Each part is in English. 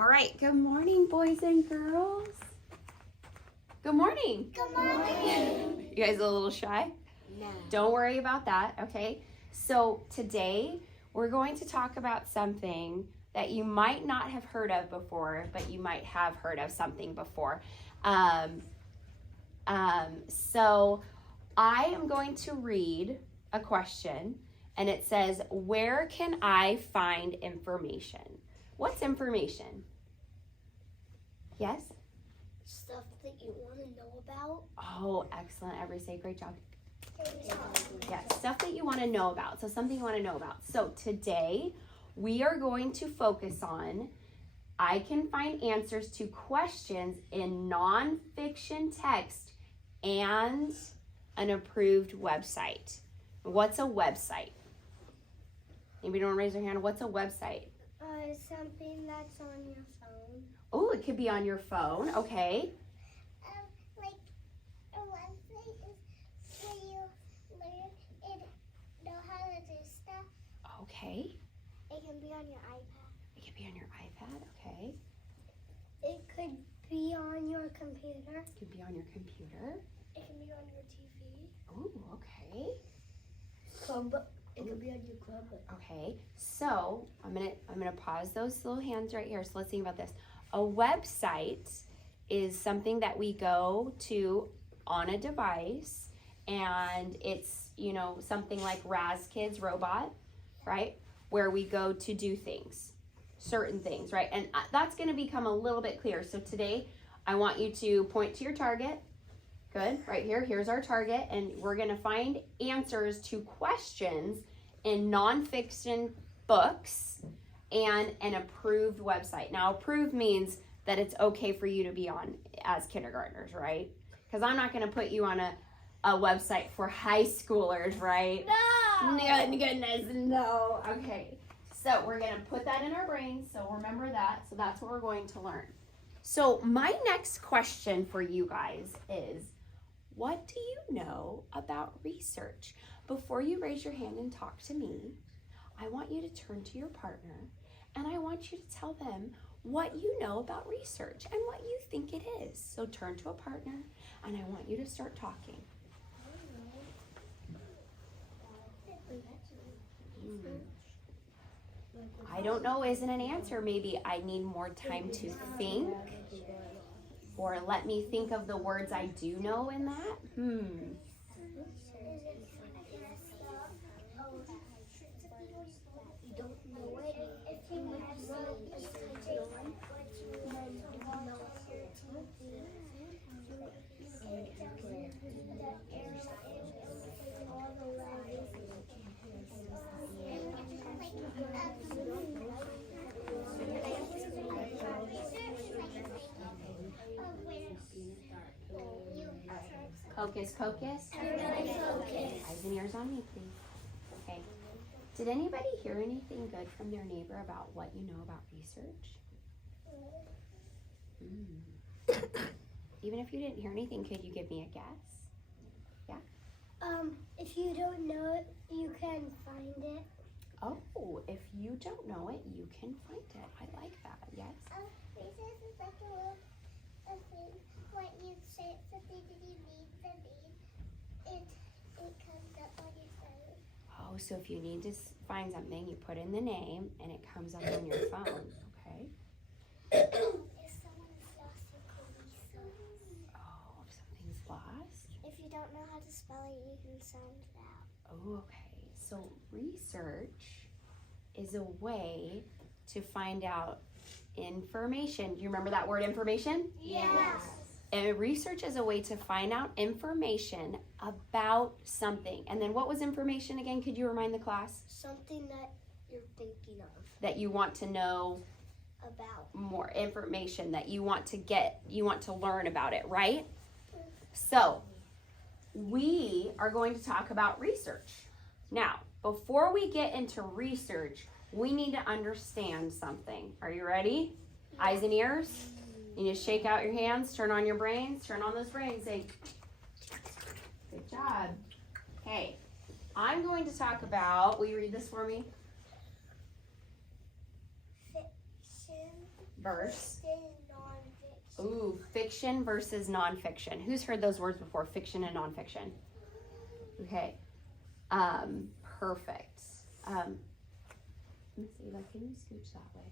All right, good morning, boys and girls. Good morning. Good morning. You guys a little shy? No. Don't worry about that, okay? So today we're going to talk about something that you might not have heard of before, but you might have heard of something before. So I am going to read a question, and it says, where can I find information? What's information? Yes? Stuff that you want to know about. Oh, excellent. Everybody say great job. Yes, stuff that you want to know about. So something you want to know about. So today we are going to focus on, I can find answers to questions in nonfiction text and an approved website. What's a website? Anybody want to raise their hand? What's a website? Something that's on your phone. Oh, it could be on your phone. Okay. Like a website is where you learn and know how to do stuff. Okay. It can be on your iPad. It could be on your iPad. Okay. It could be on your computer. It could be on your computer. It can be on your TV. Oh, okay. Chromebook. It could be on your Chromebook. Okay, so I'm gonna pause those little hands right here. So let's think about this. A website is something that we go to on a device, and it's, you know, something like Kids Robot, right? Where we go to do things, certain things, right? And that's gonna become a little bit clearer. So today, I want you to point to your target. Good, right here, here's our target, and we're gonna find answers to questions in nonfiction books and an approved website. Now, approved means that it's okay for you to be on as kindergartners, right? Because I'm not gonna put you on a website for high schoolers, right? No! Goodness, no. Okay, so we're gonna put that in our brains, so remember that. So that's what we're going to learn. So my next question for you guys is, what do you know about research? Before you raise your hand and talk to me, I want you to turn to your partner and I want you to tell them what you know about research and what you think it is. So turn to a partner and I want you to start talking. I don't know isn't an answer. Maybe I need more time to think. Or let me think of the words I do know in that. You don't know it. If you Focus, focus. Everybody focus. Eyes and ears on me, please. Okay. Did anybody hear anything good from their neighbor about what you know about research? Even if you didn't hear anything, could you give me a guess? Yeah? If you don't know it, you can find it. Oh, if you don't know it, you can find it. I like that. Yes? Research is like a little thing. What you say, something that you need to read, it comes up on your phone. Oh, so if you need to find something, you put in the name and it comes up on your phone. Okay. If someone is lost, you can research. Oh, if something's lost? If you don't know how to spell it, you can sound it out. Oh, okay. So research is a way to find out information. Do you remember that word information? Yes. And research is a way to find out information about something. And then what was information again? Could you remind the class? Something that you're thinking of. That you want to know About. more information, that you want to learn about it, right? So we are going to talk about research. Now, before we get into research, we need to understand something. Are you ready? Eyes and ears? You need to shake out your hands, turn on your brains, turn on those brains, say, good job. Okay, I'm going to talk about, will you read this for me? Fiction. versus nonfiction. ooh, fiction versus nonfiction. Who's heard those words before? Fiction and nonfiction. Okay. Perfect. Let me see, like, can you scooch that way?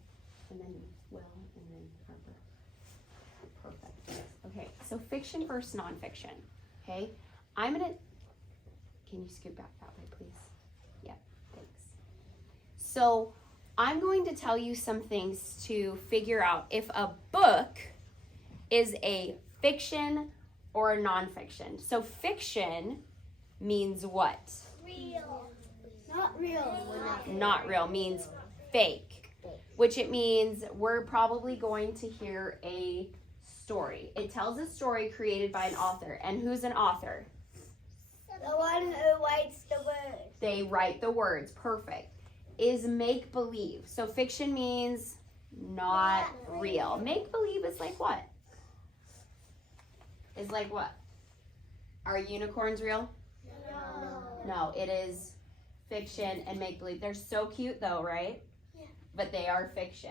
And then Will, and then Harper. Perfect. Okay, so fiction versus nonfiction. Okay, I'm gonna, can you scoot back that way, please? Yeah, thanks. So I'm going to tell you some things to figure out if a book is a fiction or a nonfiction. So fiction means what? Real. Not real. Not real means fake, which it means we're probably going to hear a story. It tells a story created by an author. And who's an author? The one who writes the words. They write the words. Perfect. Is make believe. So fiction means not real. Make believe is like what? Is like what? Are unicorns real? No, it is fiction and make believe. They're so cute though, right? Yeah. But they are fiction.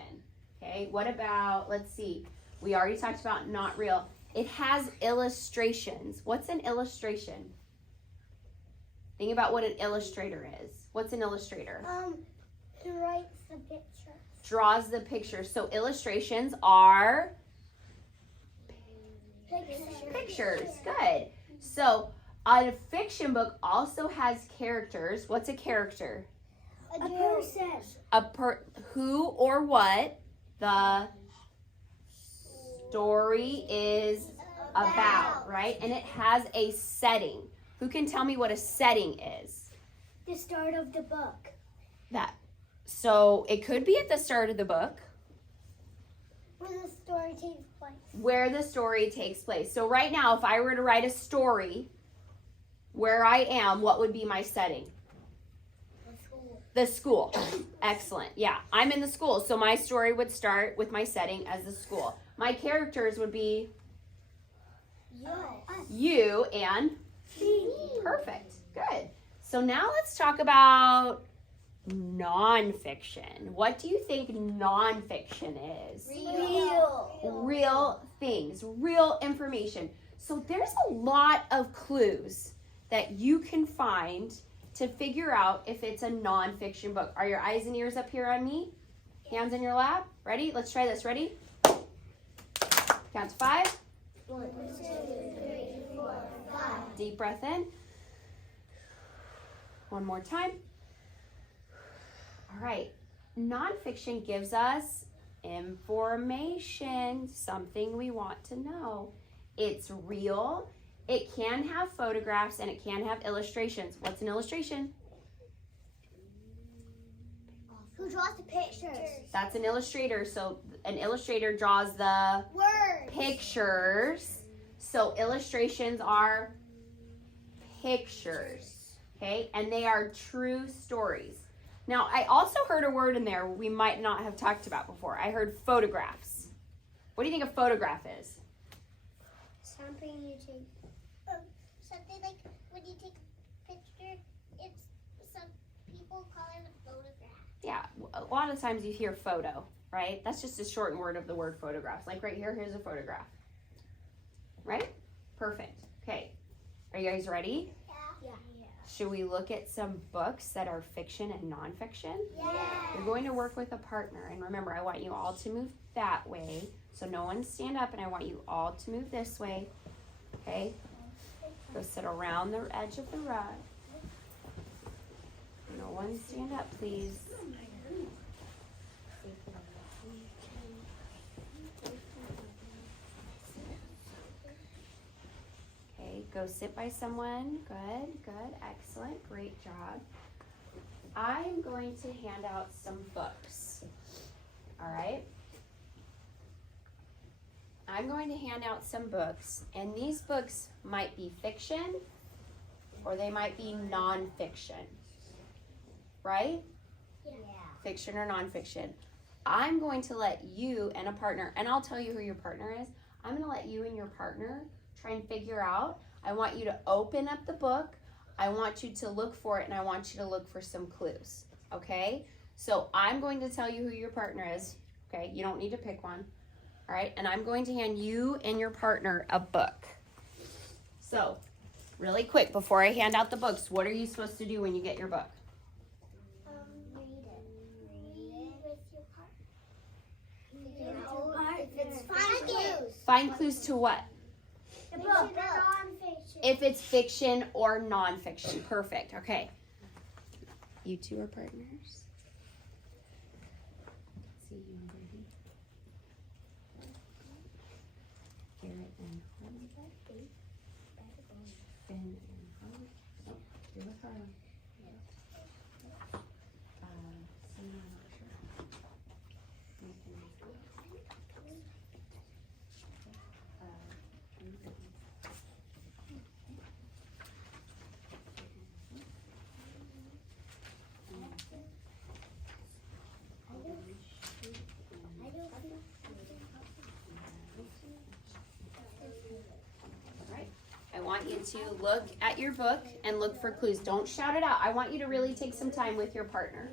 Okay, what about, let's see. We already talked about not real. It has illustrations. What's an illustration? Think about what an illustrator is. What's an illustrator? Who writes the picture? Draws the picture. So illustrations are pictures. Good. So a fiction book also has characters. What's a character? A person. Who or what the story is about, right? And it has a setting. Who can tell me what a setting is? The start of the book. So it could be at the start of the book. Where the story takes place. Where the story takes place. So right now, if I were to write a story where I am, what would be my setting? The school. Excellent. Yeah, I'm in the school. So my story would start with my setting as the school. My characters would be you and Me. perfect. Good. So now let's talk about nonfiction. What do you think nonfiction is? Real things, real information. So there's a lot of clues that you can find to figure out if it's a nonfiction book. Are your eyes and ears up here on me? Hands in your lap? Ready? Let's try this. Ready? Count to 5. 1, 2, 3, 4, 5. Deep breath in. One more time. All right. Nonfiction gives us information, something we want to know. It's real. It can have photographs and it can have illustrations. What's an illustration? Who draws the pictures? That's an illustrator. So an illustrator draws the Words. pictures. So illustrations are pictures, okay? And they are true stories. Now, I also heard a word in there we might not have talked about before. I heard photographs. What do you think a photograph is? Something you take. Something like when you take a picture, it's some people call it a photograph. Yeah, a lot of times you hear photo, right? That's just a shortened word of the word photographs. Like right here, here's a photograph. Right? Perfect. Okay. Are you guys ready? Yeah. Should we look at some books that are fiction and nonfiction? Yeah. You're going to work with a partner. And remember, I want you all to move that way. So no one stand up, and I want you all to move this way. Okay? Go sit around the edge of the rug. No one stand up, please. Okay, go sit by someone. Good, excellent, great job. I'm going to hand out some books. All right? I'm going to hand out some books, and these books might be fiction or they might be nonfiction. Right? Yeah. Fiction or nonfiction. I'm going to let you and a partner, and I'll tell you who your partner is. I'm going to let you and your partner try and figure out. I want you to open up the book. I want you to look for it, and I want you to look for some clues. Okay? So I'm going to tell you who your partner is. Okay, you don't need to pick one. All right, and I'm going to hand you and your partner a book. So, really quick, before I hand out the books, what are you supposed to do when you get your book? Read it. Read with your partner. If it's find clues. Find clues to what? The book. Non-fiction. If it's fiction or nonfiction. Perfect. Okay. You two are partners. Let's see you and Brady. Garrett and Harlan. Ben and Harlan. Oh, you're with Harlan. Sam, I'm not sure. Nathan. I want you to look at your book and look for clues. Don't shout it out. I want you to really take some time with your partner.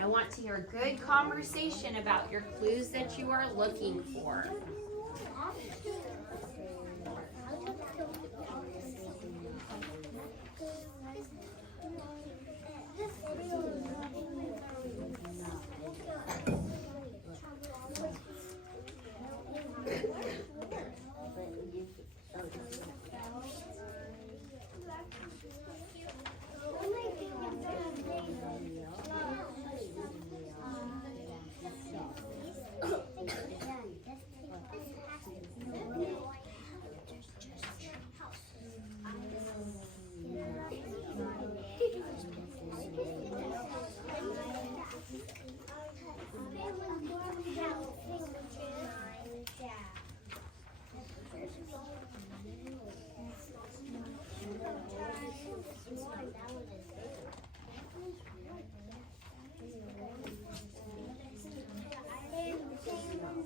I want to hear good conversation about your clues that you are looking for.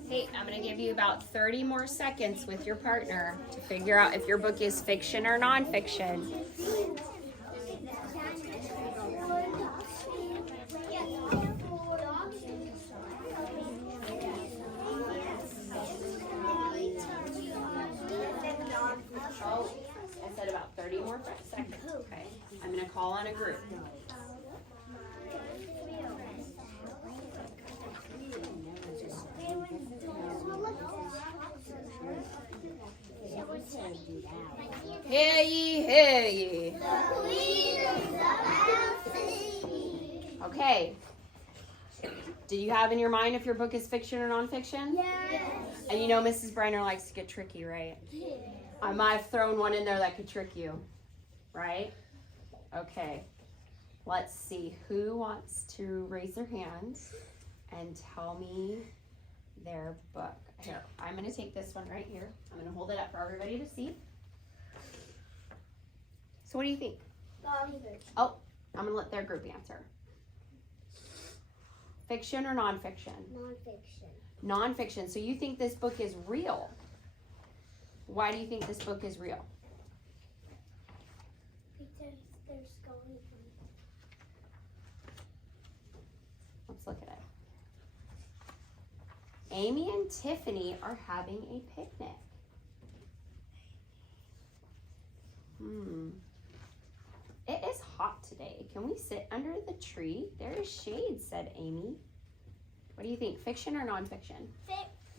Hey, I'm going to give you about 30 more seconds with your partner to figure out if your book is fiction or nonfiction. Oh, I said about 30 more seconds. Okay, I'm going to call on a group. Hear ye, hear ye. Okay. Do you have in your mind if your book is fiction or nonfiction? Yes. And you know Mrs. Bryner likes to get tricky, right? I might have thrown one in there that could trick you, right? Okay. Let's see. Who wants to raise their hand and tell me their book? Here, I'm going to take this one right here. I'm going to hold it up for everybody to see. So what do you think? Oh, I'm going to let their group answer. Fiction or nonfiction? Non-fiction. Nonfiction. So you think this book is real? Why do you think this book is real? Because there's going from. Let's look at it. Amy and Tiffany are having a picnic. It is hot today. Can we sit under the tree? There is shade, said Amy. What do you think, fiction or nonfiction?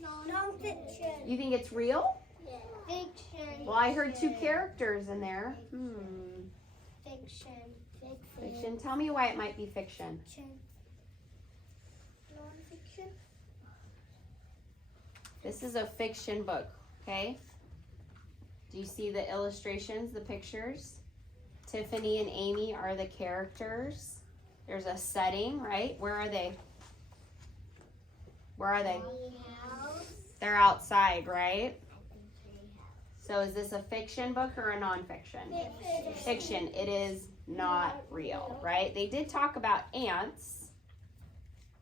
Non-fiction. You think it's real? Yeah. Fiction. Well, I heard two characters in there. Fiction. Fiction. Tell me why it might be fiction. Non-fiction. This is a fiction book, okay? Do you see the illustrations, the pictures? Tiffany and Amy are the characters. There's a setting, right? Where are they? Where are they? They're outside, right? So is this a fiction book or a nonfiction? Fiction. It is not real, right? They did talk about ants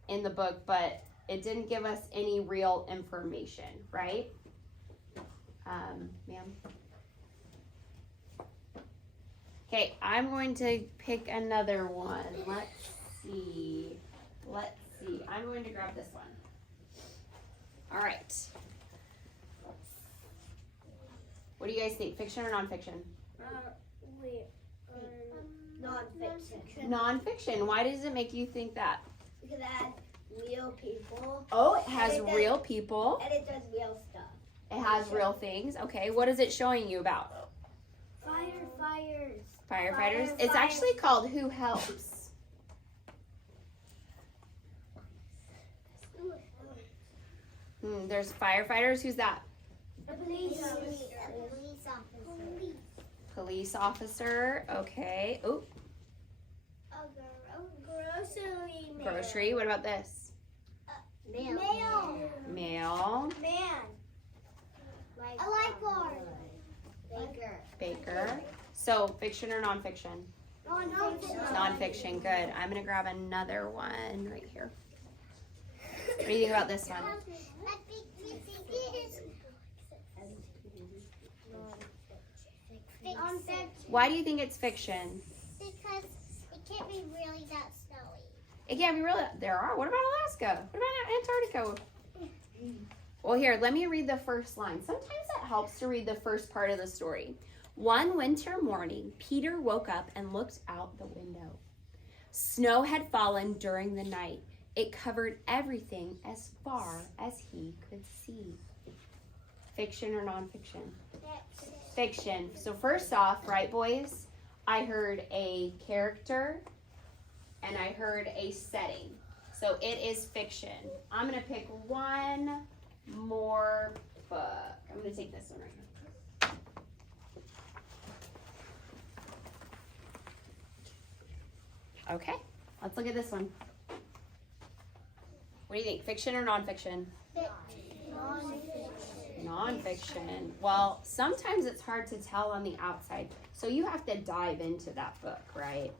in the book, but it didn't give us any real information, right? Ma'am? Okay, I'm going to pick another one. Let's see. I'm going to grab this one. All right. What do you guys think? Fiction or nonfiction? Non-fiction. Nonfiction. Why does it make you think that? Because it has real people. Oh, it has And it does- real people. And it does real stuff. It has real things. Okay, what is it showing you about? Firefighters. Firefighters. It's actually called Who Helps. There's firefighters. Who's that? A police officer. Police officer. Okay. Oh, A grocery man. grocery. What about this? Mail. Mail. Man. A lifeguard. Baker. So, fiction or nonfiction? Nonfiction. Good. I'm going to grab another one right here. What do you think about this one? Why do you think it's fiction? Because it can't be really that snowy. It can't be really. There are. What about Alaska? What about Antarctica? Well, here, let me read the first line. Sometimes it helps to read the first part of the story. One winter morning, Peter woke up and looked out the window. Snow had fallen during the night. It covered everything as far as he could see. Fiction or nonfiction? Fiction. So first off, right, boys? I heard a character and I heard a setting. So it is fiction. I'm going to pick one more book. I'm going to take this one right here. Okay, let's look at this one. What do you think? Fiction or nonfiction? Nonfiction. Well, sometimes it's hard to tell on the outside. So you have to dive into that book, right?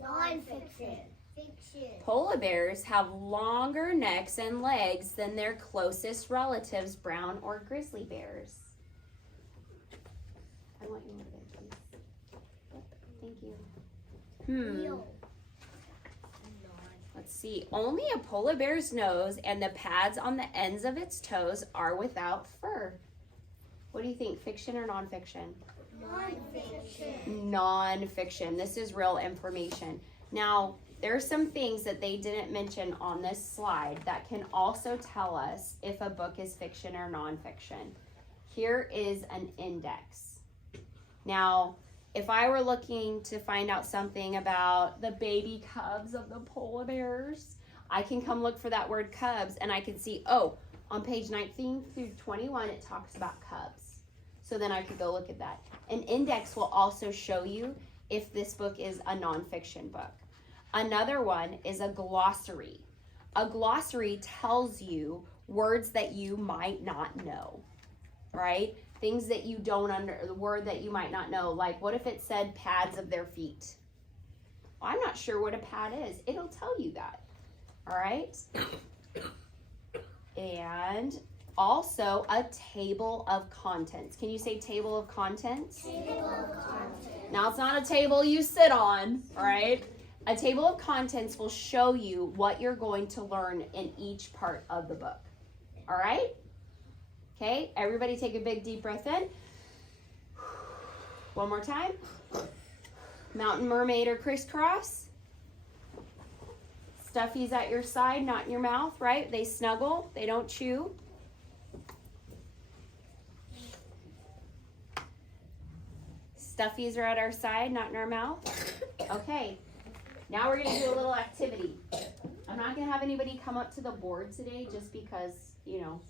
Non-fiction. Polar bears have longer necks and legs than their closest relatives, brown or grizzly bears. I want you over there, please. Thank you. Let's see. Only a polar bear's nose and the pads on the ends of its toes are without fur. What do you think? Fiction or nonfiction? Nonfiction. This is real information. Now, there are some things that they didn't mention on this slide that can also tell us if a book is fiction or nonfiction. Here is an index. Now, if I were looking to find out something about the baby cubs of the polar bears, I can come look for that word cubs and I can see, oh, on page 19 through 21, it talks about cubs. So then I could go look at that. An index will also show you if this book is a nonfiction book. Another one is a glossary. A glossary tells you words that you might not know, right? Things that you don't the word that you might not know. Like, what if it said pads of their feet? Well, I'm not sure what a pad is. It'll tell you that, all right? And also a table of contents. Can you say table of contents? Table of contents. Now, it's not a table you sit on, right? A table of contents will show you what you're going to learn in each part of the book. All right? Okay, everybody take a big deep breath in. One more time. Mountain mermaid or crisscross. Stuffy's at your side, not in your mouth, right? They snuggle, they don't chew. Stuffies are at our side, not in our mouth. Okay. Now we're going to do a little activity. I'm not going to have anybody come up to the board today just because, you know,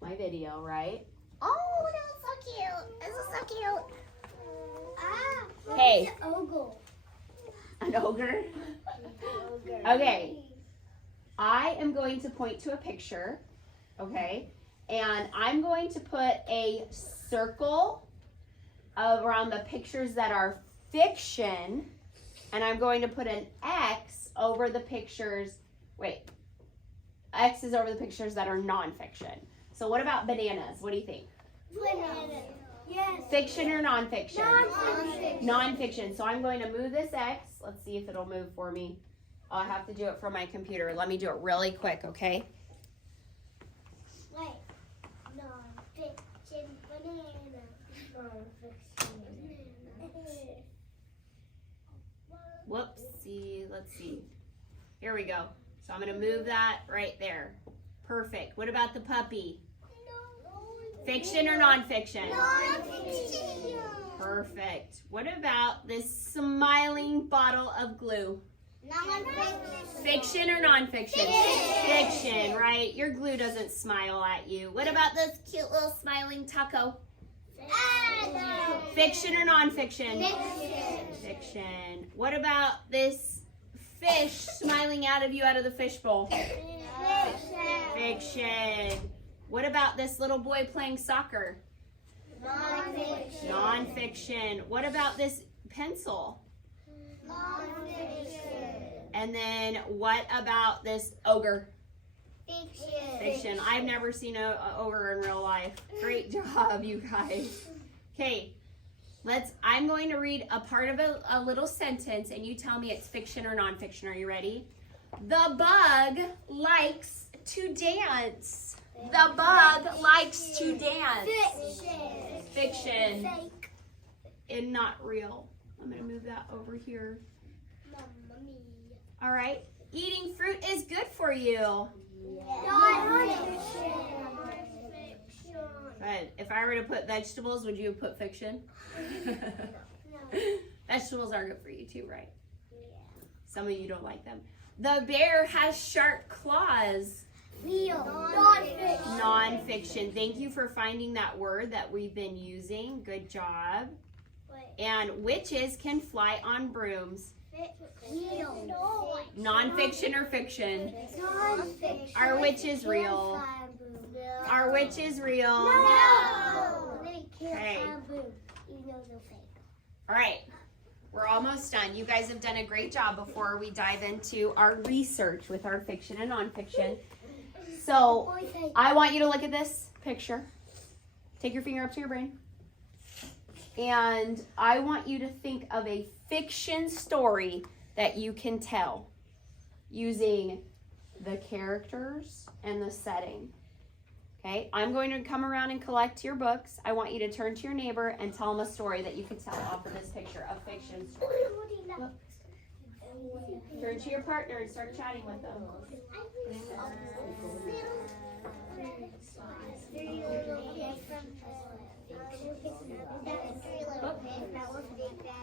my video, right? Oh, that was so cute. This is so cute. Ah, Hey. An ogre. An ogre? Okay. I am going to point to a picture, okay? And I'm going to put a circle around the pictures that are fiction. And I'm going to put an X over the pictures, X is over the pictures that are nonfiction. So what about bananas? What do you think? Banana. Yes. Fiction or nonfiction? Nonfiction. Nonfiction. So I'm going to move this X. Let's see if it'll move for me. I'll have to do it from my computer. Let me do it really quick, okay? Wait. Nonfiction. Banana. Nonfiction. Banana. Whoopsie. Let's see. Here we go. So I'm going to move that right there. Perfect. What about the puppy? Fiction or nonfiction? Nonfiction. Perfect. What about this smiling bottle of glue? Nonfiction. Fiction or nonfiction? Fiction, right? Your glue doesn't smile at you. What about this cute little smiling taco? Fiction or nonfiction? Fiction. What about this fish smiling out of you out of the fishbowl? Fiction. What about this little boy playing soccer? Nonfiction. Nonfiction. What about this pencil? Nonfiction. And then what about this ogre? Fiction. Fiction. I've never seen an ogre in real life. Great job, you guys. Okay, I'm going to read a part of a little sentence and you tell me it's fiction or nonfiction. Are you ready? The bug likes to dance. The bug likes to dance. Fiction. Fiction. Fake. And not real. I'm going to move that over here. Mamma mia. All right. Eating fruit is good for you. Nonfiction. Good. If I were to put vegetables, would you put fiction? Vegetables are good for you too, right? Some of you don't like them. The bear has sharp claws. Real. Nonfiction. Nonfiction. Thank you for finding that word that we've been using. Good job. And witches can fly on brooms. Real. Nonfiction or fiction? Nonfiction. Are witches real? Are witches real? No. Okay. Even though they're fake. All right. We're almost done. You guys have done a great job before we dive into our research with our fiction and nonfiction. So I want you to look at this picture. Take your finger up to your brain. And I want you to think of a fiction story that you can tell using the characters and the setting. Okay, I'm going to come around and collect your books. I want you to turn to your neighbor and tell them a story that you can tell off of this picture, a fiction story. Look. Turn to your partner and start chatting with them.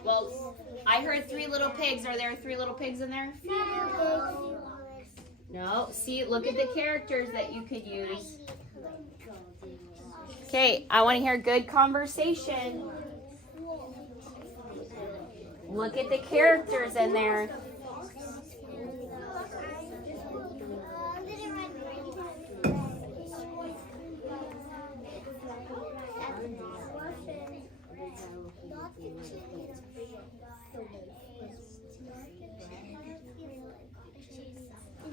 Well, I heard 3 little pigs. Are there 3 little pigs in there? No. See, look at the characters that you could use. Okay, I want to hear good conversation. Look at the characters in there.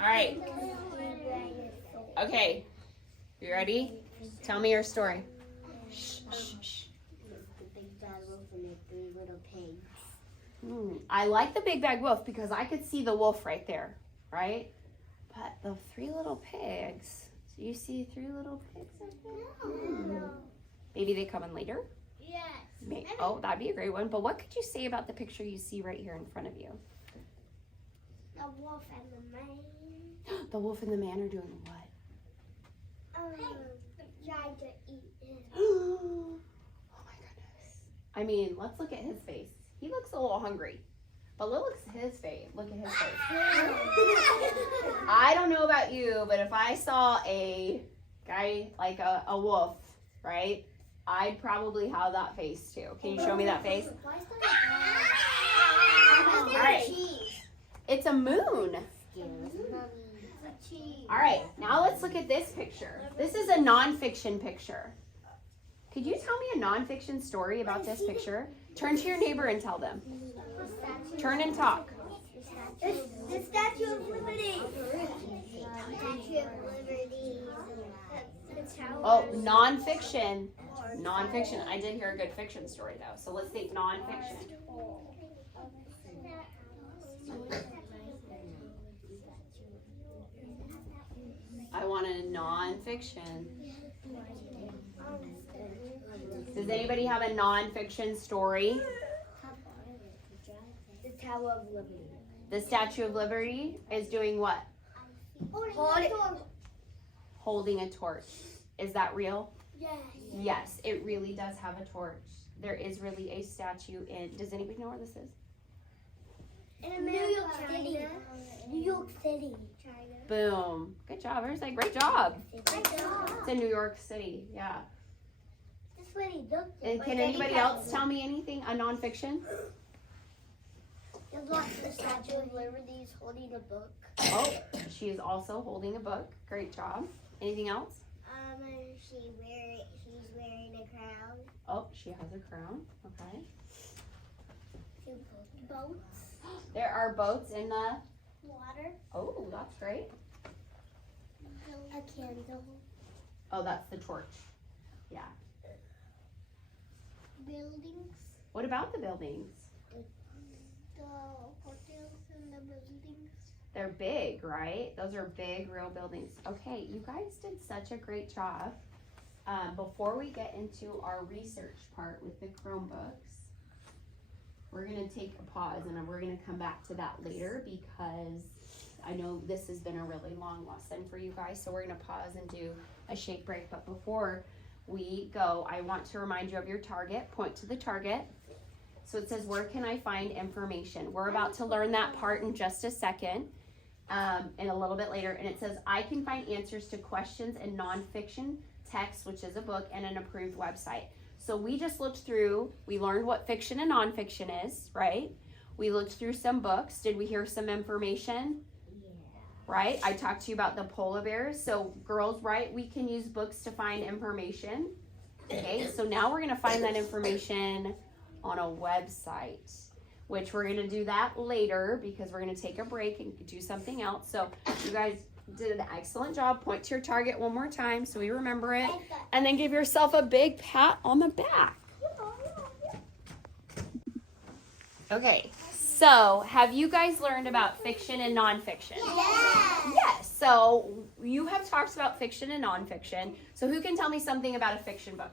All right. Okay. You ready? Tell me your story. Shh, shh, shh. The big bad wolf and the 3 little pigs. I like the big bad wolf because I could see the wolf right there, right? But the 3 little pigs. So you see 3 little pigs right there? No. Maybe they come in later? Yes. Oh, that'd be a great one. But what could you say about the picture you see right here in front of you? The wolf and the man. The wolf and the man are doing what? Trying to eat it. Oh my goodness. I mean, let's look at his face. He looks a little hungry. But look at his face. Look at his face. I don't know about you, but if I saw a guy like a wolf, right? I'd probably have that face too. Can you show me that face? All right. It's a moon. All right, now let's look at this picture. This is a nonfiction picture. Could you tell me a nonfiction story about this picture? Turn to your neighbor and tell them. Turn and talk. The Statue of Liberty. Statue of Liberty. The Oh, nonfiction. Nonfiction. I did hear a good fiction story though. So let's think nonfiction. I want a nonfiction. Does anybody have a nonfiction story? The Tower of Liberty. The Statue of Liberty is doing what? Holding a torch. Is that real? Yes. Yes, it really does have a torch. There is really a statue in. Does anybody know where this is? In New York City. New York City. China. Boom. Good job. Everyone's like, great job. Good job. It's in New York City. Yeah. That's what he looked at. And can anybody else tell me anything? A nonfiction? The Statue of Liberty is holding a book. Oh, she is also holding a book. Great job. Anything else? She's wearing a crown. Oh, she has a crown. Okay. Boats. There are boats in the. Water. Oh, that's great. A candle. Oh, that's the torch. Yeah. Buildings. What about the buildings? The hotels and the buildings. They're big, right? Those are big, real buildings. Okay, you guys did such a great job. Before we get into our research part with the Chromebooks, we're going to take a pause and we're going to come back to that later because I know this has been a really long lesson for you guys. So we're going to pause and do a shake break. But before we go, I want to remind you of your target. Point to the target. So it says, where can I find information? We're about to learn that part in just a second. And a little bit later, and it says I can find answers to questions in nonfiction text, which is a book, and an approved website. So we just looked through, we learned what fiction and nonfiction is, right? We looked through some books. Did we hear some information? Yeah. Right? I talked to you about the polar bears. So girls, right, we can use books to find information. Okay, so now we're gonna find that information on a website, which we're going to do that later because we're going to take a break and do something else. So you guys did an excellent job. Point to your target one more time so we remember it. And then give yourself a big pat on the back. Okay, so have you guys learned about fiction and nonfiction? Yes. So you have talked about fiction and nonfiction. So who can tell me something about a fiction book?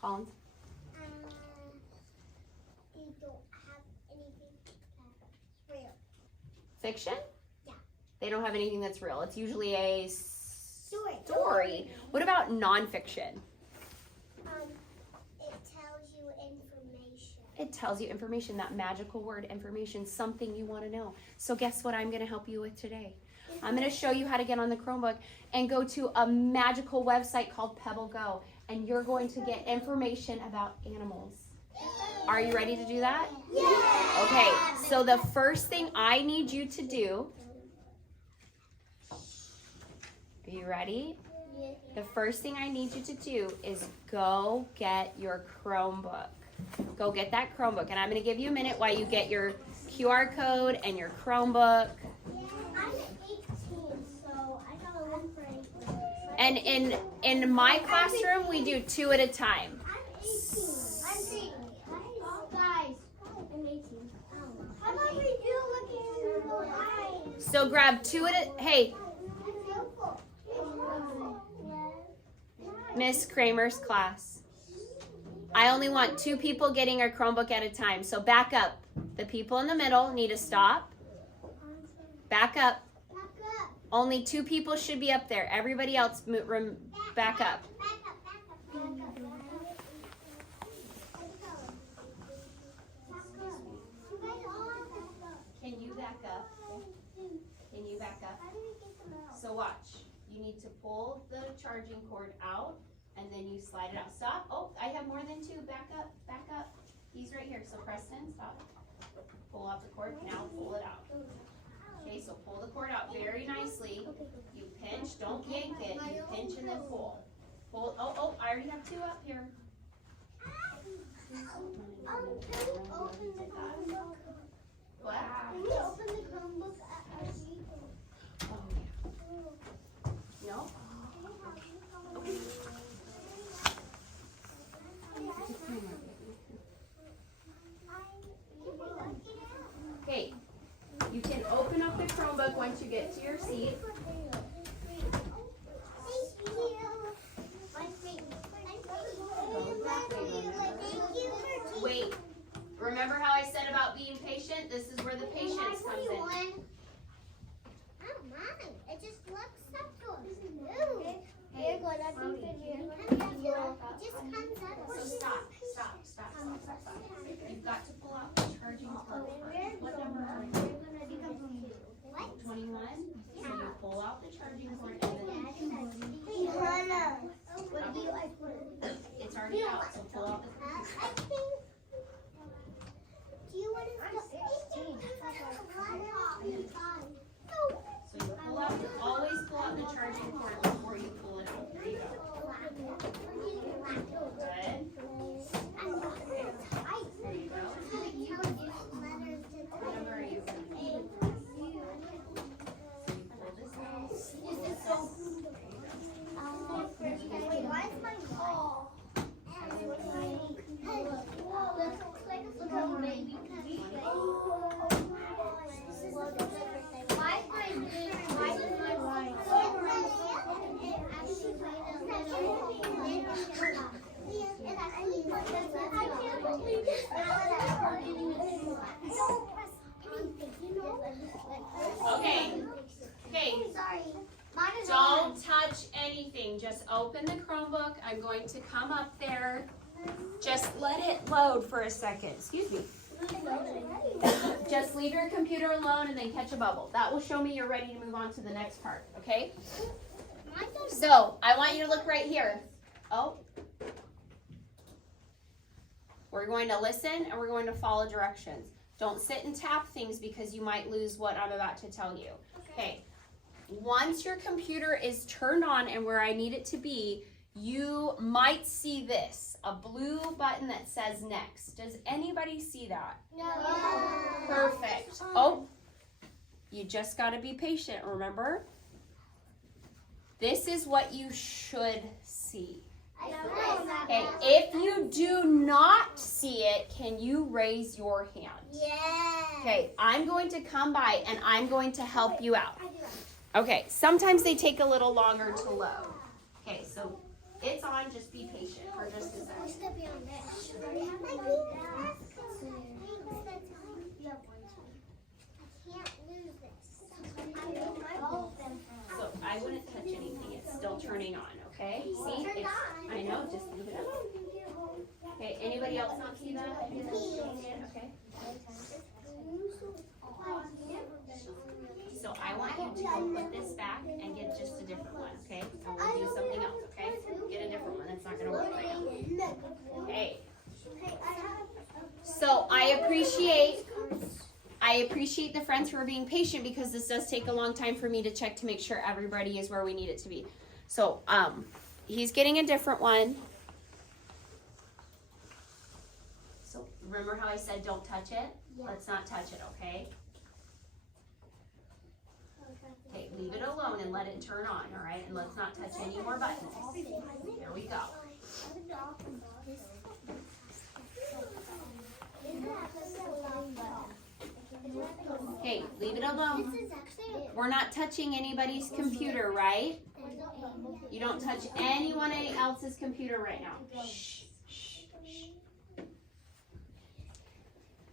Collins? You don't have anything that's real. Fiction? Yeah. They don't have anything that's real. It's usually a Story. What about nonfiction? It tells you information. It tells you information, that magical word, information, something you want to know. So guess what I'm going to help you with today? I'm going to show you how to get on the Chromebook and go to a magical website called Pebble Go. And you're going to get information about animals. Are you ready to do that? Yeah. Okay, so the first thing I need you to do, are you ready? Yeah. The first thing I need you to do is go get your Chromebook. Go get that Chromebook. And I'm going to give you a minute while you get your QR code and your Chromebook. I'm 18, so I gotta look for anything. And in my classroom, we do 2 at a time. I'm 18. Guys, I'm 18. How about we do looking in the lines? So grab 2 at a, hey, Miss Kramer's class. I only want 2 people getting a Chromebook at a time. So back up. The people in the middle need to stop. Back up. Only 2 people should be up there. Everybody else back up. Can you back up? Can you back up? So watch. You need to pull the charging cord out and then you slide it out. Stop. Oh, I have more than 2. Back up. Back up. He's right here. So Preston, stop. Pull out the cord. Now pull it out. Okay, so pull the cord out very nicely. You pinch. Don't yank it. You pinch and then pull. Pull. Oh, I already have 2 up here. Open the Chromebook. What? Can we open the Chromebook at our seat? So stop. You've got to pull out the charging cord. What number are you? 21. So you pull out the charging cord and then it's already out. So pull out the. Do you want to So you pull out. Always pull out the charging cord before you pull it out. There you go. Good. There you go. What number are you? Okay. Don't touch anything. Just open the Chromebook. I'm going to come up there. Just let it load for a second. Excuse me. Just leave your computer alone and then catch a bubble. That will show me you're ready to move on to the next part, okay? So, I want you to look right here. Oh. We're going to listen and we're going to follow directions. Don't sit and tap things because you might lose what I'm about to tell you. Okay. Once your computer is turned on and where I need it to be, you might see this, a blue button that says next. Does anybody see that? No. Perfect. Oh, you just got to be patient, remember? This is what you should see. Okay, if you do not see it, can you raise your hand? Yeah. Okay, I'm going to come by and I'm going to help you out. Okay, sometimes they take a little longer to load. Okay, so it's on, just be patient for just a second. So I wouldn't touch anything, it's still turning on, okay? See, it's, I know, just leave it up. Okay, anybody else not see that? Okay. So I want you to go put this back and get just a different one, okay? And we'll do something else, okay? Get a different one, it's not gonna work right now. Okay. So I appreciate the friends who are being patient because this does take a long time for me to check to make sure everybody is where we need it to be. So he's getting a different one. So remember how I said don't touch it? Yeah. Let's not touch it, okay? Okay, leave it alone and let it turn on, all right? And let's not touch any more buttons. Here we go. Okay, leave it alone. We're not touching anybody's computer, right? You don't touch anyone else's computer right now. Shh, shh, shh.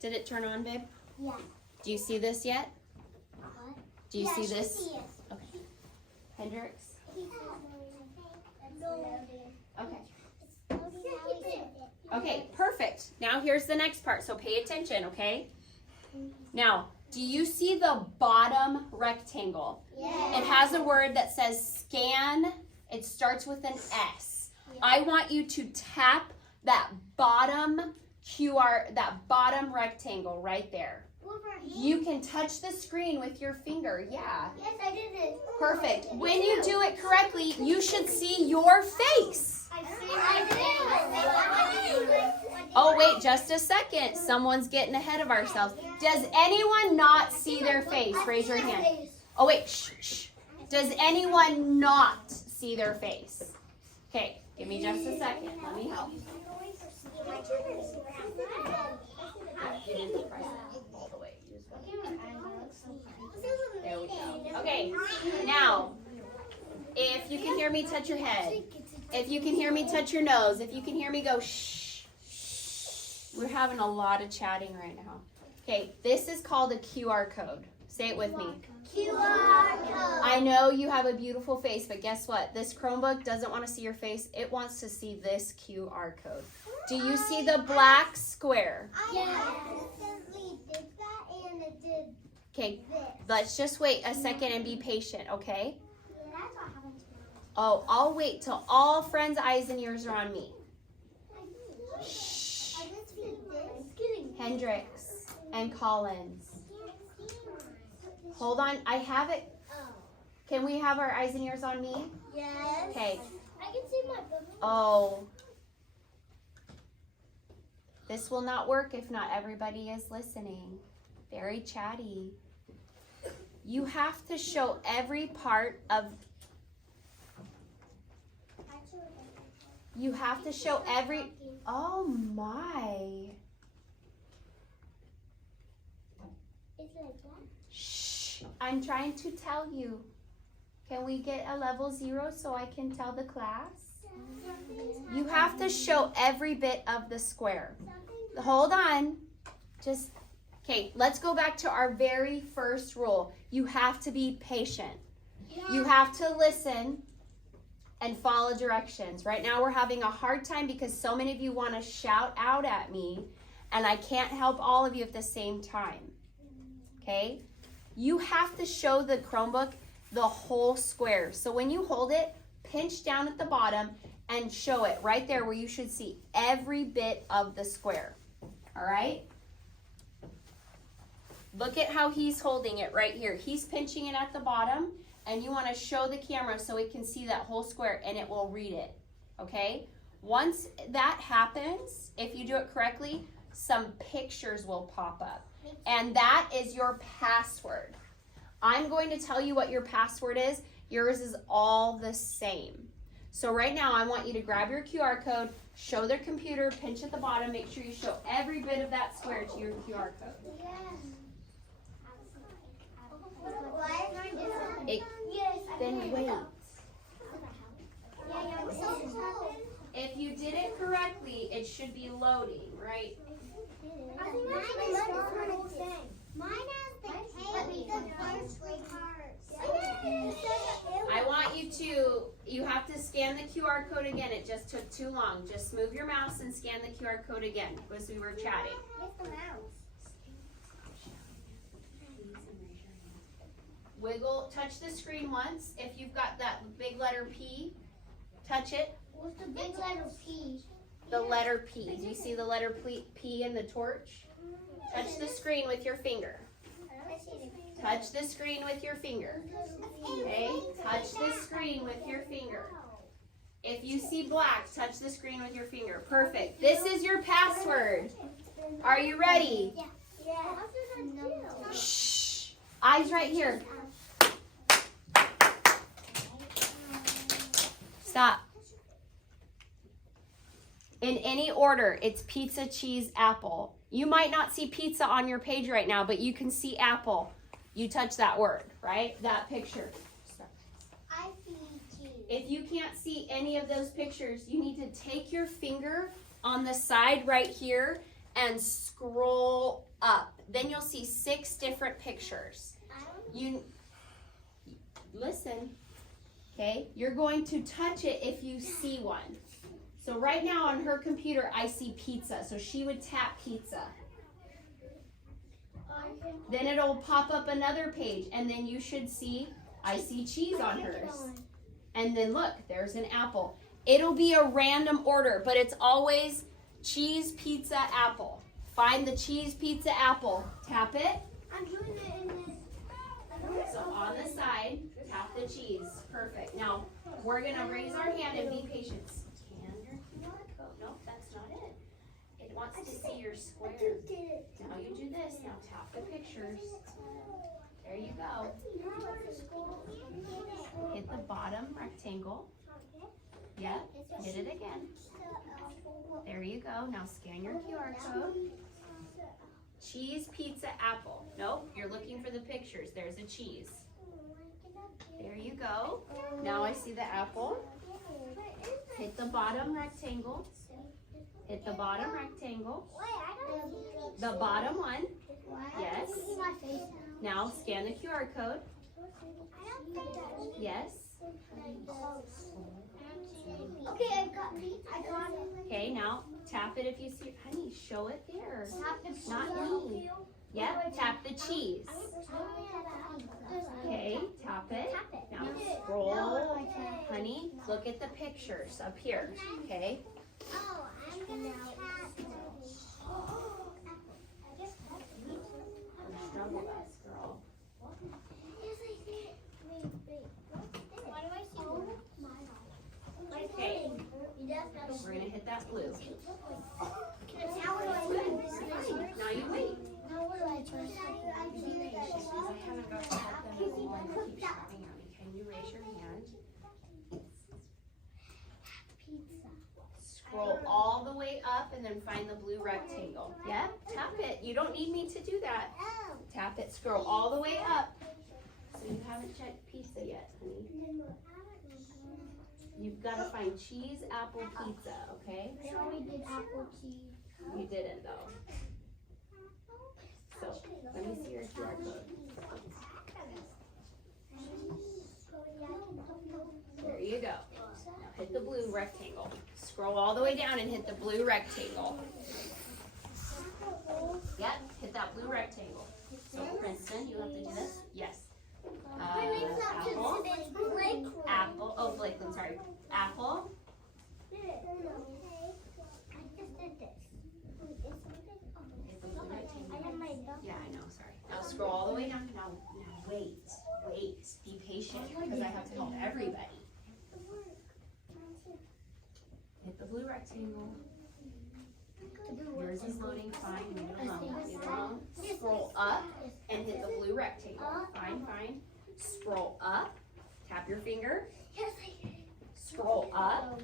Did it turn on, babe? Yeah. Do you see this yet? Do you see this? See it. Okay. Hendrix? Okay. Okay, perfect. Now here's the next part, so pay attention, okay? Now, do you see the bottom rectangle? Yeah. It has a word that says scan. It starts with an S. Yeah. I want you to tap that bottom rectangle right there. You can touch the screen with your finger. Yeah. Yes, I did it. Perfect. When you do it correctly, you should see your face. Oh, wait, just a second. Someone's getting ahead of ourselves. Does anyone not see their face? Raise your hand. Oh, wait, shh, shh. Does anyone not see their face? Okay, give me just a second. Let me help. You didn't press it all the way. There we go. Okay, now, if you can hear me, touch your head. If you can hear me, touch your nose. If you can hear me, go shh. We're having a lot of chatting right now. Okay, this is called a QR code. Say it with me. QR code. I know you have a beautiful face, but guess what? This Chromebook doesn't want to see your face. It wants to see this QR code. Do you see the black square? I accidentally did that and it did Okay, this. let's just wait a second and be patient, okay? That's what happened to me. Oh, I'll wait till all friends' eyes and ears are on me. Shh. I just did this. Hendrix and Collins. Can't see mine. Hold on, I have it. Oh. Can we have our eyes and ears on me? Yes. Okay. I can see my bubble. Oh. This will not work if not everybody is listening. Very chatty. You have to show every part of, you have to show every, oh my. It's like that. Shh, I'm trying to tell you. Can we get a level 0 so I can tell the class? You have to show every bit of the square. Hold on. Just, okay, let's go back to our very first rule. You have to be patient. You have to listen and follow directions. Right now we're having a hard time because so many of you want to shout out at me and I can't help all of you at the same time. Okay? You have to show the Chromebook the whole square. So when you hold it, pinch down at the bottom and show it right there where you should see every bit of the square. All right? Look at how he's holding it right here. He's pinching it at the bottom, and you want to show the camera so it can see that whole square, and it will read it. Okay? Once that happens, if you do it correctly, some pictures will pop up. And that is your password. I'm going to tell you what your password is. Yours is all the same. So right now, I want you to grab your QR code, show their computer, pinch at the bottom, make sure you show every bit of that square to your QR code. Then wait. If you did it correctly, it should be loading, right? Mine has the K, the first three parts. I want you have to scan the QR code again. It just took too long. Just move your mouse and scan the QR code again because we were chatting. Where's the mouse? Wiggle, touch the screen once. If you've got that big letter P, touch it. What's the big letter P? The letter P. Do you see the letter P in the torch? Touch the screen with your finger. Touch the screen with your finger. Okay? Touch the screen with your finger. If you see black, touch the screen with your finger. Perfect. This is your password. Are you ready? Yeah. Shh. Eyes right here. Stop. In any order, it's pizza, cheese, apple. You might not see pizza on your page right now, but you can see apple. You touch that word, right? That picture. I see cheese. If you can't see any of those pictures, you need to take your finger on the side right here and scroll up. Then you'll see 6 different pictures. You listen, okay? You're going to touch it if you see one. So right now on her computer, I see pizza. So she would tap pizza. Then it'll pop up another page, and then you should see, I see cheese on hers. And then look, there's an apple. It'll be a random order, but it's always cheese, pizza, apple. Find the cheese, pizza, apple. Tap it. I'm doing it in this. So on the side, tap the cheese. Perfect. Now, we're going to raise our hand and be patient. Scan your QR code. Nope, that's not it. It wants to see your square. Now you do this. Now tap the pictures. There you go. Hit the bottom rectangle. Yep. Hit it again. There you go. Now scan your QR code. Cheese, pizza, apple. Nope, you're looking for the pictures. There's a cheese. There you go. Now I see the apple. Hit the bottom rectangle. Hit the bottom rectangle. The bottom one. Yes. Now scan the QR code. Yes. Okay, I got it. Okay, now tap it if you see. Honey, show it there. Tap the Not me. Yep, tap the cheese. Okay, tap it. Now scroll. Honey, look at the pictures up here. Okay. Oh, I'm gonna tap it. Struggle us, girl. Yes, I did. Wait. Why do I see Okay. We're gonna hit that blue. Now what do I do? Now you wait. Now what do I do? I haven't got to help them in a while. Keep shouting at me. Can you raise your hand? Pizza. Scroll all the way up and then find the blue rectangle. Yeah? Tap it. You don't need me to do that. Oh. Tap it. Scroll all the way up. So you haven't checked pizza yet, honey. You've got to find cheese apple pizza, okay? I already did apple cheese. You didn't though. So let me see your QR code. There you go. Now hit the blue rectangle. Scroll all the way down and hit the blue rectangle. Yep, hit that blue rectangle. So Princeton, you have to do this? Yes. Apple. Apple. Oh, Blakeland, sorry. Apple. I just did this. Hit the blue rectangle. I have my Yeah, I know, sorry. Now scroll all the way down. Now wait. Be patient because I have to help everybody. Hit the blue rectangle. Yours is loading fine. Leave it alone. Leave it alone. Scroll up and hit the blue rectangle. Fine. Scroll up. Tap your finger. Yes, I did. Scroll up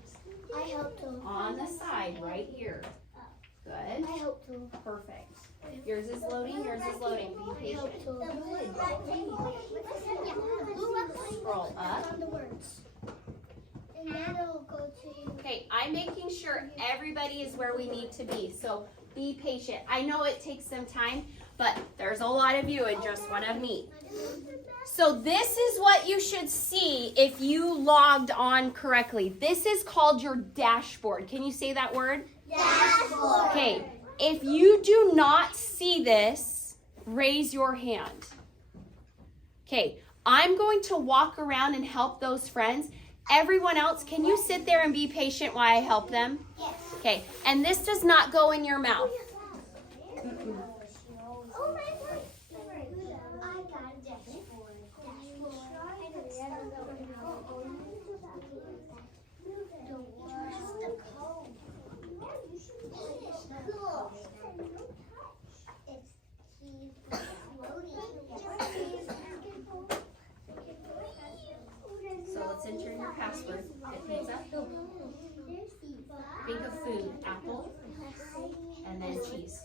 I helped him. on the side right here. Good. I helped him. Perfect. Yours is loading. Be patient. Scroll up. On the words. And then it'll go to. Okay, I'm making sure everybody is where we need to be. So be patient. I know it takes some time, but there's a lot of you and just one of me. So this is what you should see if you logged on correctly. This is called your dashboard. Can you say that word? Dashboard. Okay, if you do not see this, raise your hand. Okay, I'm going to walk around and help those friends. Everyone else, can you sit there and be patient while I help them? Yes. Okay, and this does not go in your mouth. Oh my God. I got a dashboard. So let's enter in your password. Hit pizza. Think of food. Apple. And then cheese.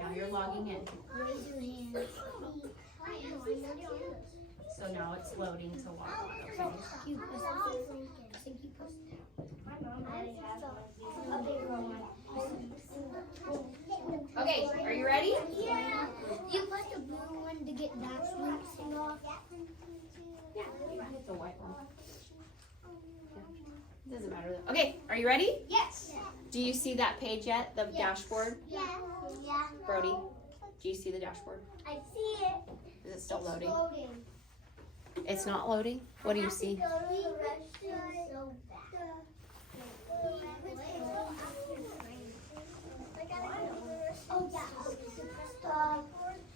Now you're logging in. So now it's loading to log on, okay? Okay, are you ready? Yeah. You put the blue one to get that thing off. Yeah, you can hit the white one. Yeah. Doesn't matter though. Okay, are you ready? Yes. Do you see that page yet? The dashboard? Yeah. Yeah. Brody, do you see the dashboard? I see it. Is it still loading? Loading. It's not loading? What do you see?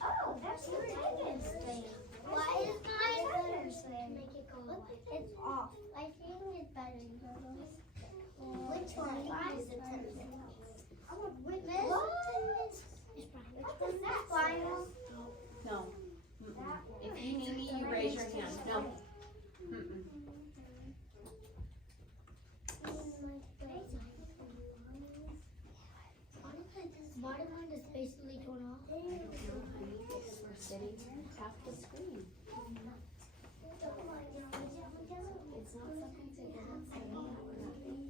Oh, that's the attendance thing. Why is my make it go away? It's off. I think it's better. Which one? Why is it Which one? No. If you need me, you raise your hand. No. Bottom one is basically torn off. Because we're sitting here, tap the screen. It's not something to get upset about or nothing.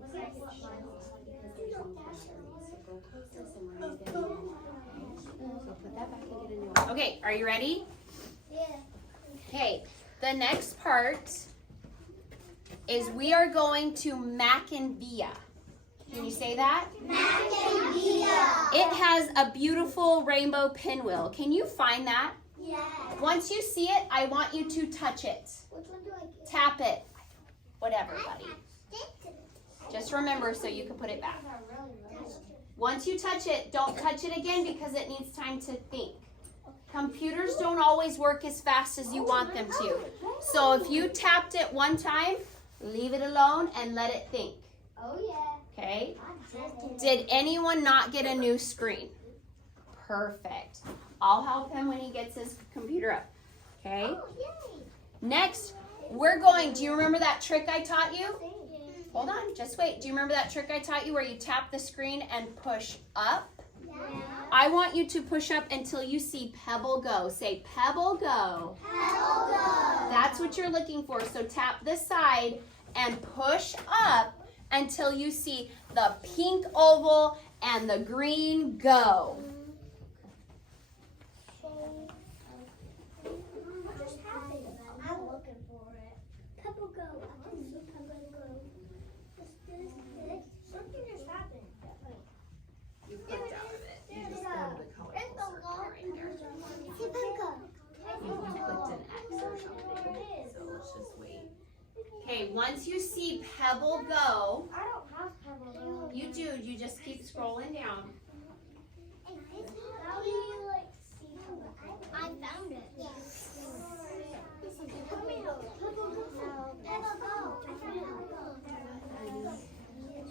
Looks like it's shut off because there's no battery. So go close this and we're going to get it in. So put that back and get a new one. Okay, are you ready? Yeah. Okay, the next part is we are going to Mac and Via. Can you say that? Mac and Via. It has a beautiful rainbow pinwheel. Can you find that? Yes. Once you see it, I want you to touch it. Which one do I get? Tap it. Whatever, buddy. Just remember so you can put it back. Once you touch it, don't touch it again because it needs time to think. Computers don't always work as fast as you want them to. So if you tapped it one time, leave it alone and let it think. Oh yeah. Okay? Did anyone not get a new screen? Perfect. I'll help him when he gets his computer up. Okay? Oh, yay. Next, we're going, do you remember that trick I taught you? Hold on, just wait. Do you remember that trick I taught you where you tap the screen and push up? Yeah. I want you to push up until you see Pebble go. Say Pebble go. Pebble go. That's what you're looking for. So tap the side and push up until you see the pink oval and the green go. What just happened? I'm looking for it. Pebble go. I can see Pebble go. Something just happened. You clicked out of it. You just go to the colorful It's the circle long right there. See Pebble go. You clicked an X or something. So let's just wait. Okay, once you see Pebble go, I don't have Pebble go. you do. You just keep scrolling down. How do you like see Pebble go? I found it. Yes. Pebble go. Pebble go. Pebble go. I found it.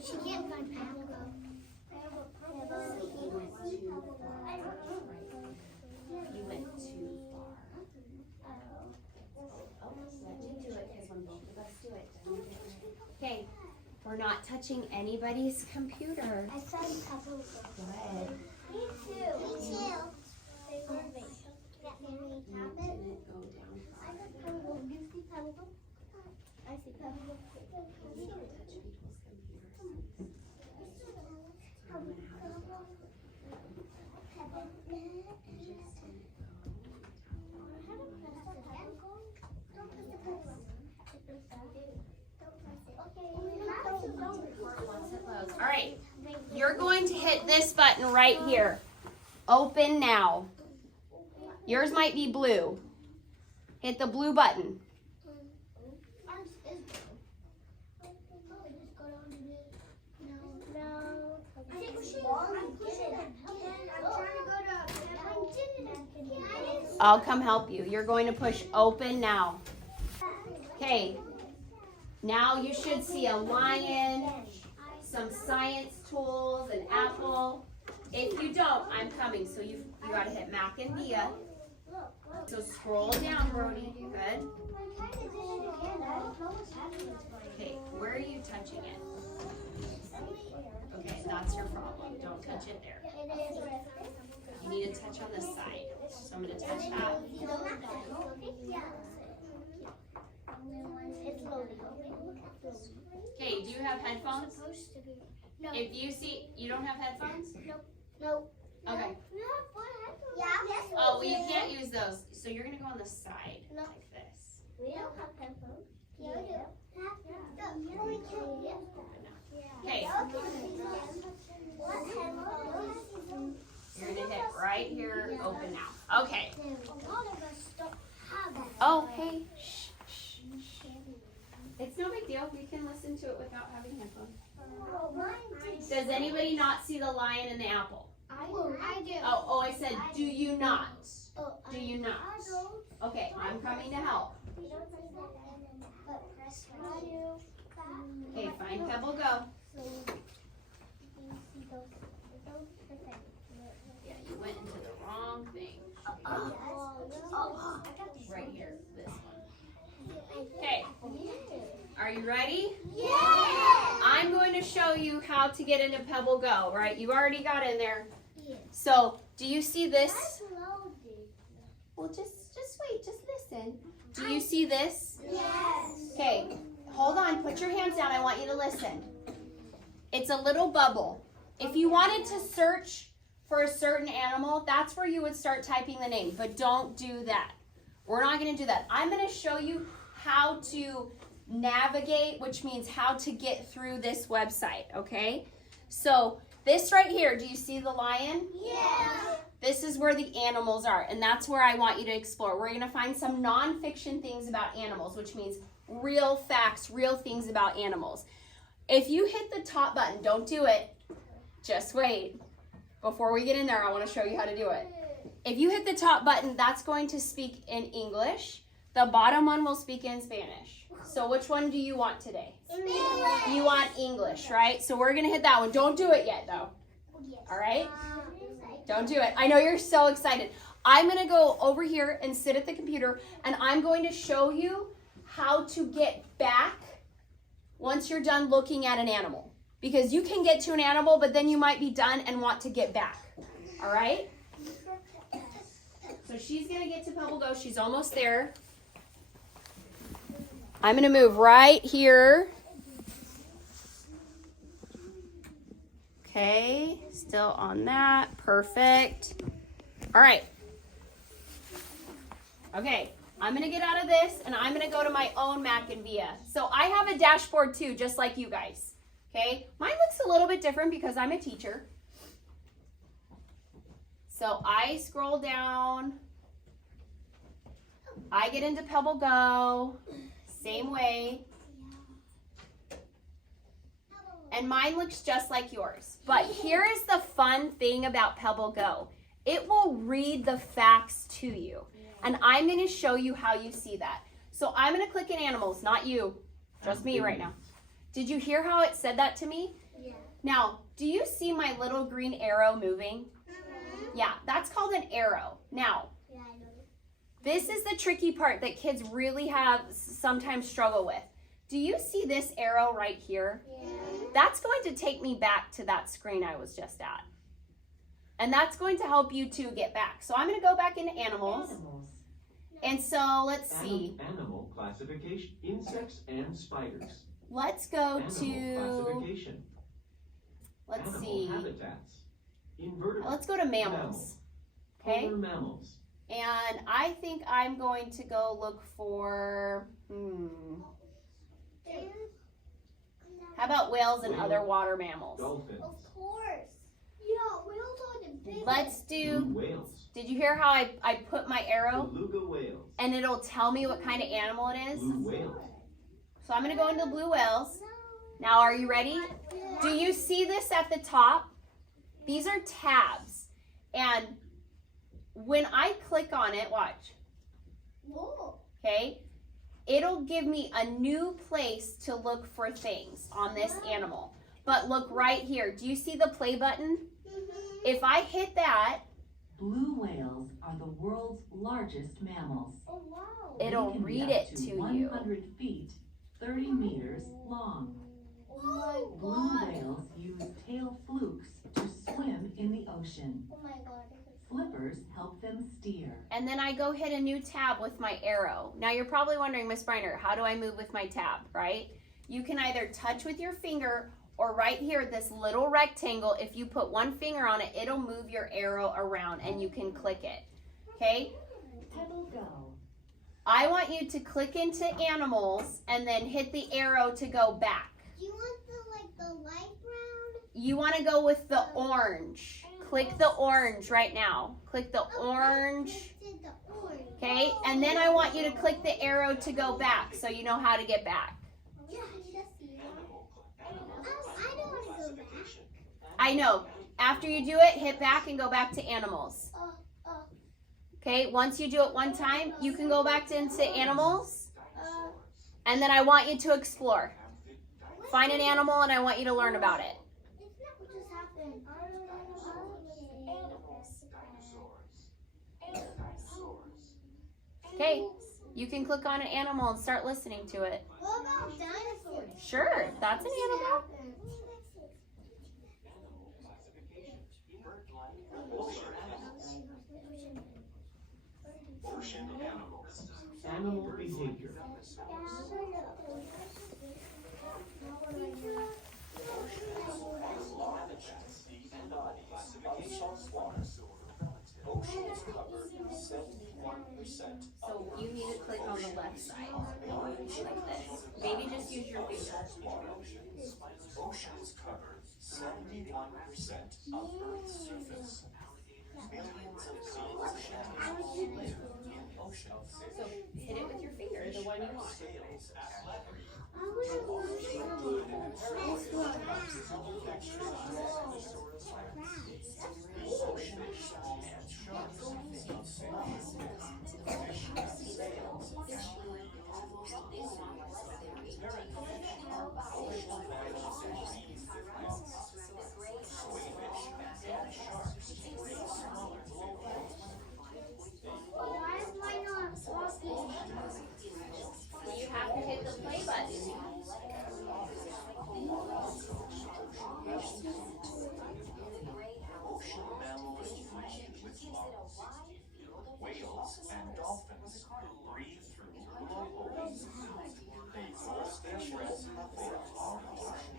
She can't find Pebble go. You went too far. Oh, let me do it because when both of us do it, doesn't it get right? Okay, we're not touching anybody's computer. I found Pebble go. Good. Me too. Me too. Can we You tap it? didn't go down I far. got Pebble go. Do you see Pebble go? I see Pebble go. You need to touch people's computers. I'm gonna have you go. It just didn't go. All right, you're going to hit this button right here. Open now. Yours might be blue. Hit the blue button. I'll come help you. You're going to push open now. Okay, now you should see a lion, some science tools, an apple. If you don't, I'm coming. So you got to hit Mac and Via. So scroll down, Brody. Good. Okay, where are you touching it? Okay, that's your problem. Don't touch it there. You need to touch on the side. So I'm going to touch that. Okay, do you have headphones? No. If you see, you don't have headphones? No. Okay. Yeah. Oh, well, you can't use those. So you're going to go on the side No. like this. We don't have headphones. Yeah, we do. Okay, you're going to hit right here, open now. Okay. A lot of us don't have that. Oh, hey. Shh, shh, shh. It's no big deal. You can listen to it without having headphones. Does anybody not see the lion and the apple? I do. Oh, I said, do you not? Do you not? Okay, I'm coming to help. Okay, find Pebble Go. Yeah, you went into the wrong thing. Right here, this one. Okay, are you ready? Yeah. I'm going to show you how to get into Pebble Go, right? You already got in there. So, do you see this? Well, just wait, just listen. Do you see this? Yes. Okay, hold on, put your hands down. I want you to listen. It's a little bubble. If you wanted to search for a certain animal, that's where you would start typing the name. But don't do that. We're not going to do that. I'm going to show you how to navigate, which means how to get through this website, okay? So this right here, do you see the lion? Yeah. This is where the animals are, and that's where I want you to explore. We're going to find some nonfiction things about animals, which means real facts, real things about animals. If you hit the top button, don't do it. Just wait. Before we get in there, I want to show you how to do it. If you hit the top button, that's going to speak in English. The bottom one will speak in Spanish. So which one do you want today? English. You want English, right? So we're going to hit that one. Don't do it yet, though. All right? Don't do it. I know you're so excited. I'm going to go over here and sit at the computer, and I'm going to show you how to get back once you're done looking at an animal. Because you can get to an animal, but then you might be done and want to get back. All right? So she's going to get to Pebble Go. She's almost there. I'm going to move right here. Okay, still on that. Perfect. All right. Okay, I'm going to get out of this, and I'm going to go to my own Mac and Via. So I have a dashboard too, just like you guys. Okay, mine looks a little bit different because I'm a teacher. So I scroll down. I get into Pebble Go. Same way. And mine looks just like yours. But here is the fun thing about Pebble Go. It will read the facts to you. And I'm going to show you how you see that. So I'm going to click in animals, not you. Just me right now. Did you hear how it said that to me? Yeah. Now, do you see my little green arrow moving? Yeah, that's called an arrow. Now, Yeah, I know. this is the tricky part that kids really have sometimes struggle with. Do you see this arrow right here? Yeah. That's going to take me back to that screen I was just at. And that's going to help you to get back. So I'm going to go back into animals. And so let's see. Animal classification, insects and spiders. Let's go Animal to, classification. let's Animal see. habitats. Invertebrates. Let's go to mammals. Okay? Polar mammals. And I think I'm going to go look for, how about whales and other water mammals? Dolphins. Of course. Yeah, whales are the big Let's do, Blue whales. did you hear how I put my arrow Beluga whales. and it'll tell me what kind of animal it is? Blue whales. So I'm going to go into blue whales. Now, are you ready? Do you see this at the top? These are tabs. And when I click on it, watch, Whoa. okay, it'll give me a new place to look for things on this animal. But look right here. Do you see the play button? If I hit that, Blue whales are the world's largest mammals. Oh, wow. it'll They can be read up it to you. 100 feet, 30 meters long. Oh, my Blue God. whales use tail flukes to swim in the ocean. Oh, my God. Flippers help them steer. And then I go hit a new tab with my arrow. Now you're probably wondering, Miss Bryner, how do I move with my tab, right? You can either touch with your finger or right here, this little rectangle, if you put one finger on it, it'll move your arrow around and you can click it, okay? Pebble Go. I want you to click into animals and then hit the arrow to go back. Do you want the light brown? You want to go with the orange. Click the orange right now. Click the orange, Click the orange. okay? And then I want you to click the arrow to go back so you know how to get back. Yeah, I just see it. I don't want to go back. I know. After you do it, hit back and go back to animals. Okay, once you do it one time, you can go back into animals. And then I want you to explore. Find an animal and I want you to learn about it. It's not what just happened. Okay, you can click on an animal and start listening to it. What about dinosaurs? Sure, that's an animal. Animal behavior. Oceans cover 71% of Earth's surface. Millions of beings live in oceans. So hit it with your finger, the one you want. Scales Why is mine not walking? You have to hit the play button. ocean mammals breathe with lungs. Whales and dolphins breathe through blowholes. They hold their breath for a long time.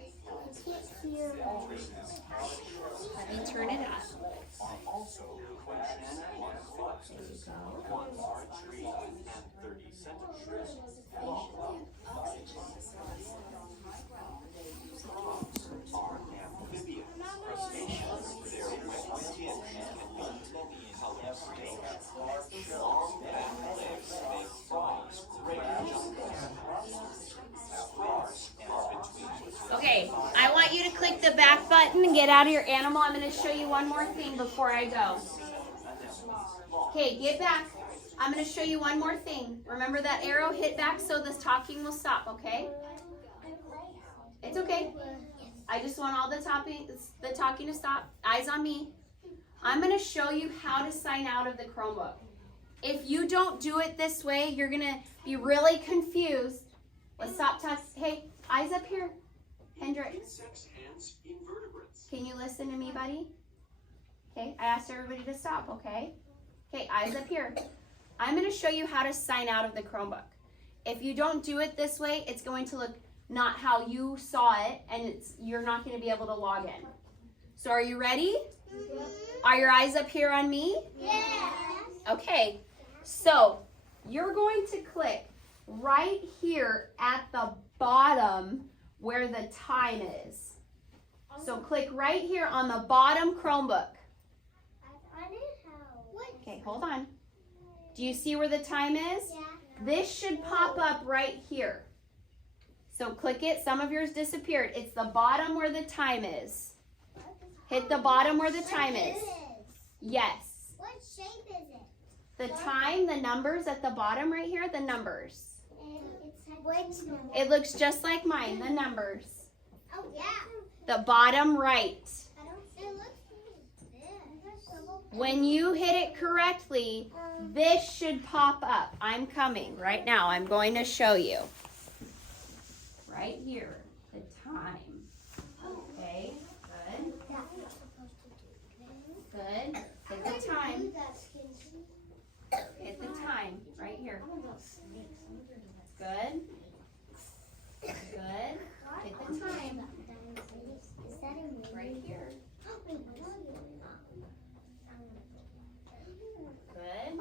Walruses Let me turn it up. are also aquatics like lobsters, 1 are 3 and 30 centimeters long. Frogs are amphibians, crustaceans. Their wet skin can be tough. However, they have long back legs make frogs great jumpers. Frogs are between Okay, I want you to click the back button and get out of your animal. I'm going to show you one more thing before I go. Okay, get back. I'm going to show you one more thing. Remember that arrow? Hit back so this talking will stop, okay? It's okay. I just want all the talking to stop. Eyes on me. I'm going to show you how to sign out of the Chromebook. If you don't do it this way, you're going to be really confused. Let's stop talking. Hey, eyes up here. Hendrik, Insects, ants, invertebrates. can you listen to me, buddy? Okay, I asked everybody to stop, okay? Okay, eyes up here. I'm going to show you how to sign out of the Chromebook. If you don't do it this way, it's going to look not how you saw it, and you're not going to be able to log in. So are you ready? Are your eyes up here on me? Yes. Okay, so you're going to click right here at the bottom where the time is. So click right here on the bottom Chromebook. Okay, hold on. Do you see where the time is? Yeah. This should pop up right here. So click it. Some of yours disappeared. It's the bottom where the time is. Hit the bottom where the time is. Yes. What shape is it? The time, the numbers at the bottom right here, the numbers. Which number? It looks just like mine, the numbers. Oh yeah. The bottom right. It looks When you hit it correctly, this should pop up. I'm coming right now. I'm going to show you. Right here, the time. Okay, good. Good. Hit the time. Hit the time right here. Good. Good. Hit the time right here. Good.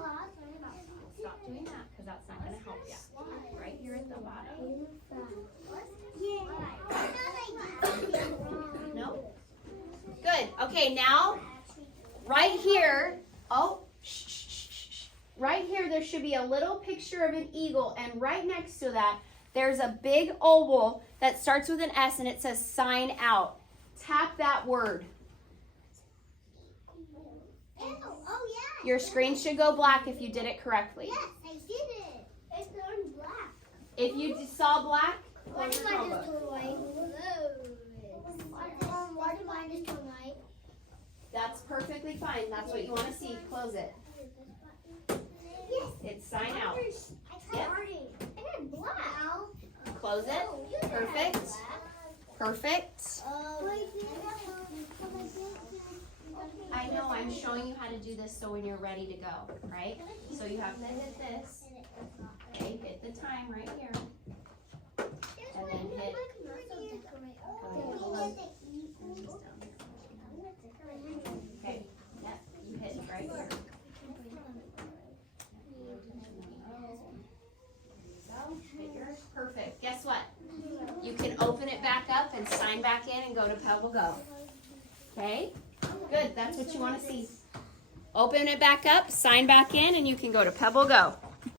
Stop doing that because that's not going to help you. Right here at the bottom. No? Good. Okay, now right here. Oh, shh, shh, shh, shh. Right here there should be a little picture of an eagle, and right next to that there's a big oval that starts with an S and it says sign out. Tap that word. Oh yeah. Your screen should go black if you did it correctly. Yes, I did it. It's turned black. If you saw black, Why close did your mine Chromebook. just turn white? Why did mine just turn white? That's perfectly fine. That's what you want to see. Close it. Yes. It's sign out. I tried Yep. already. I did black. Close it. Perfect. Perfect. I know, I'm showing you how to do this so when you're ready to go, right? So you have to hit this. Okay, hit the time right here. And then hit. Okay, yep, you hit it right here. Hit yours. Perfect. Guess what? You can open it back up and sign back in and go to Pebble Go. Okay? Good, that's what you want to see. Open it back up, sign back in, and you can go to Pebble Go.